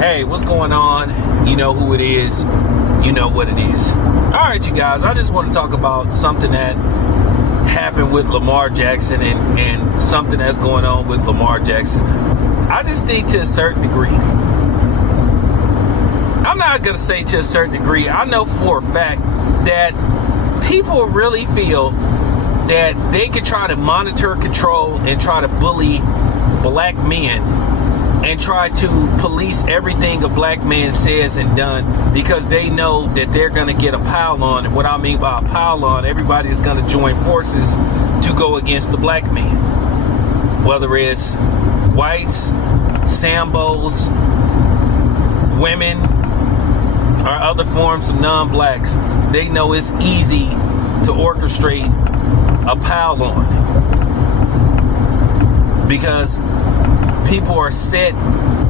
Hey, what's going on? You know who it is. You know what it is. All right, you guys, I just want to talk about something that happened with Lamar Jackson and something that's going on with Lamar Jackson. I just think to a certain degree. I'm not going to say to a certain degree. I know for a fact that people really feel that they can try to monitor, control, and try to bully black men and try to police everything a black man says and done because they know that they're going to get a pile on. And what I mean by a pile on, everybody's going to join forces to go against the black man. Whether it's whites, Sambos, women, or other forms of non-blacks, they know it's easy to orchestrate a pile on. Because people are set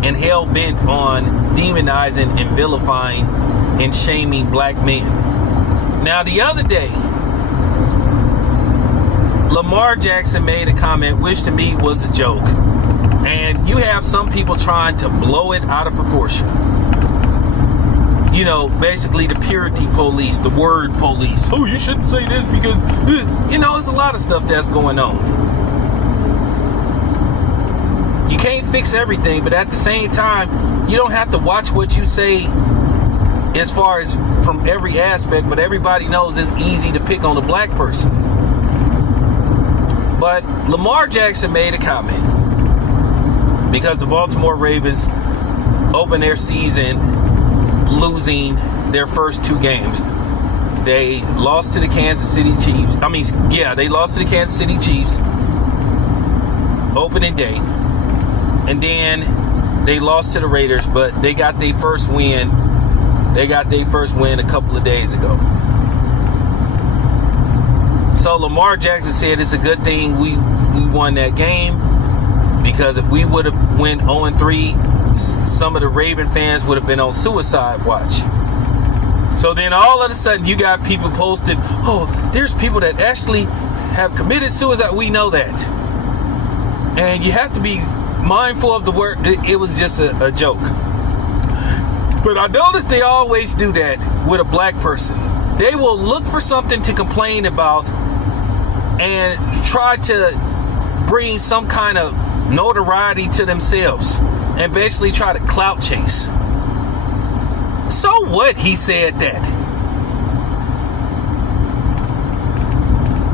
and hell-bent on demonizing and vilifying and shaming black men. Now, the other day, Lamar Jackson made a comment which to me was a joke. And you have some people trying to blow it out of proportion. You know, basically the purity police, the word police. Oh, you shouldn't say this because, you know, there's a lot of stuff that's going on. You can't fix everything, but at the same time, you don't have to watch what you say as far as from every aspect, but everybody knows it's easy to pick on a black person. But Lamar Jackson made a comment because the Baltimore Ravens opened their season losing their first two games. They lost to the Kansas City Chiefs. They lost to the Kansas City Chiefs opening day. And then they lost to the Raiders, but they got their first win. They got their first win a couple of days ago. So Lamar Jackson said it's a good thing we won that game because if we would have went 0-3, some of the Raven fans would have been on suicide watch. So then all of a sudden you got people posted, oh, there's people that actually have committed suicide. We know that. And you have to be mindful of the word. It was just a joke. But I noticed they always do that with a black person. They will look for something to complain about and try to bring some kind of notoriety to themselves and basically try to clout chase. So what he said that?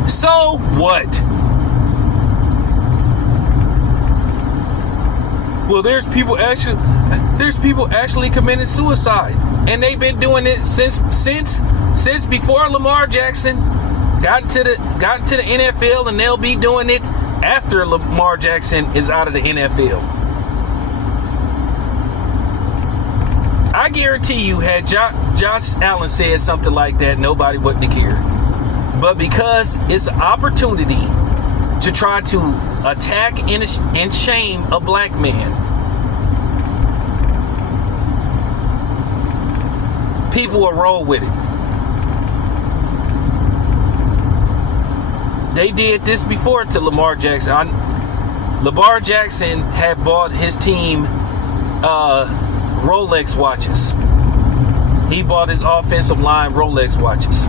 So what? Well, there's people actually committing suicide, and they've been doing it since before Lamar Jackson got into the NFL, and they'll be doing it after Lamar Jackson is out of the NFL. I guarantee you, had Josh Allen said something like that, nobody wouldn't have cared. But because it's an opportunity to try to attack and shame a black man, people will roll with it. They did this before to Lamar Jackson. Lamar Jackson had bought his team Rolex watches. He bought his offensive line Rolex watches,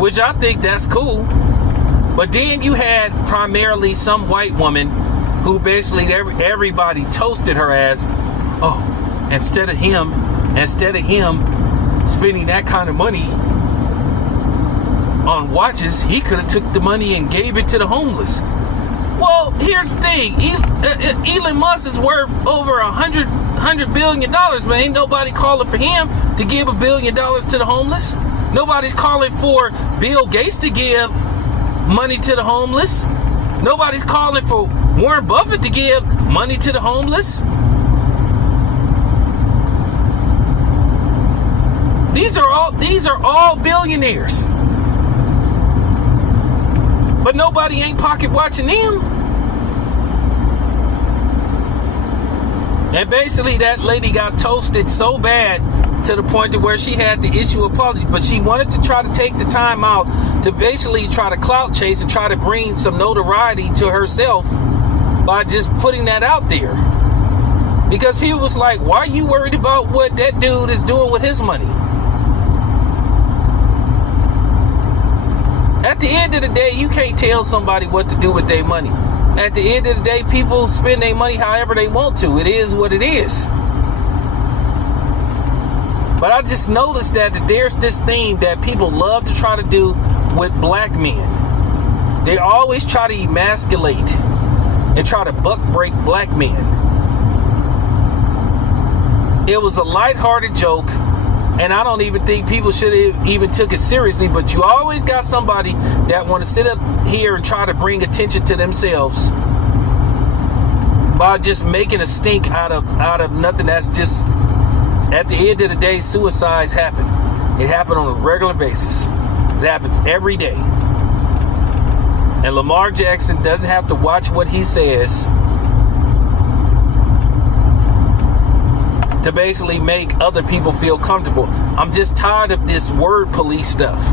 which I think that's cool. But then you had primarily some white woman who basically everybody toasted her as, oh, instead of him spending that kind of money on watches, he could have took the money and gave it to the homeless. Well, here's the thing. Elon Musk is worth over $100 billion, but ain't nobody calling for him to give $1 billion to the homeless. Nobody's calling for Bill Gates to give money to the homeless. Nobody's calling for Warren Buffett to give money to the homeless. These are all billionaires. But nobody ain't pocket watching them. And basically that lady got toasted so bad to the point to where she had to issue an apology. But she wanted to try to take the time out to basically try to clout chase and try to bring some notoriety to herself by just putting that out there. Because people was like, why are you worried about what that dude is doing with his money? At the end of the day, you can't tell somebody what to do with their money. At the end of the day, people spend their money however they want to. It is what it is. But I just noticed that there's this theme that people love to try to do with black men. They always try to emasculate and try to buck break black men. It was a lighthearted joke, and I don't even think people should have even took it seriously, but you always got somebody that want to sit up here and try to bring attention to themselves by just making a stink out of nothing. That's just, at the end of the day, suicides happen. It happens on a regular basis. It happens every day. And Lamar Jackson doesn't have to watch what he says to basically make other people feel comfortable. I'm just tired of this word police stuff,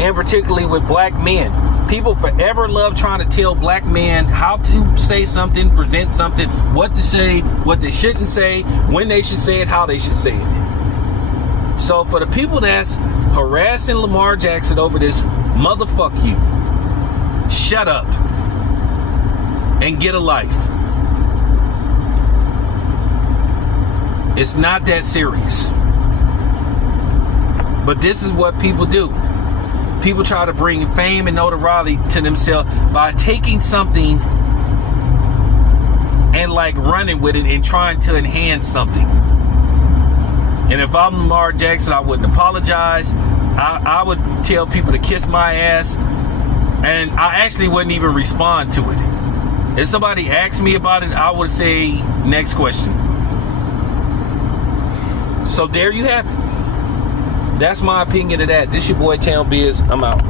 and particularly with black men. People forever love trying to tell black men how to say something, present something, what to say, what they shouldn't say, when they should say it, how they should say it. So for the people that's harassing Lamar Jackson over this, motherfuck you. Shut up and get a life. It's not that serious. But this is what people do. People try to bring fame and notoriety to themselves by taking something and like running with it and trying to enhance something. And if I'm Lamar Jackson, I wouldn't apologize. I would tell people to kiss my ass, and I actually wouldn't even respond to it. If somebody asked me about it, I would say, next question. So there you have it. That's my opinion of that. This your boy Town Biz. I'm out.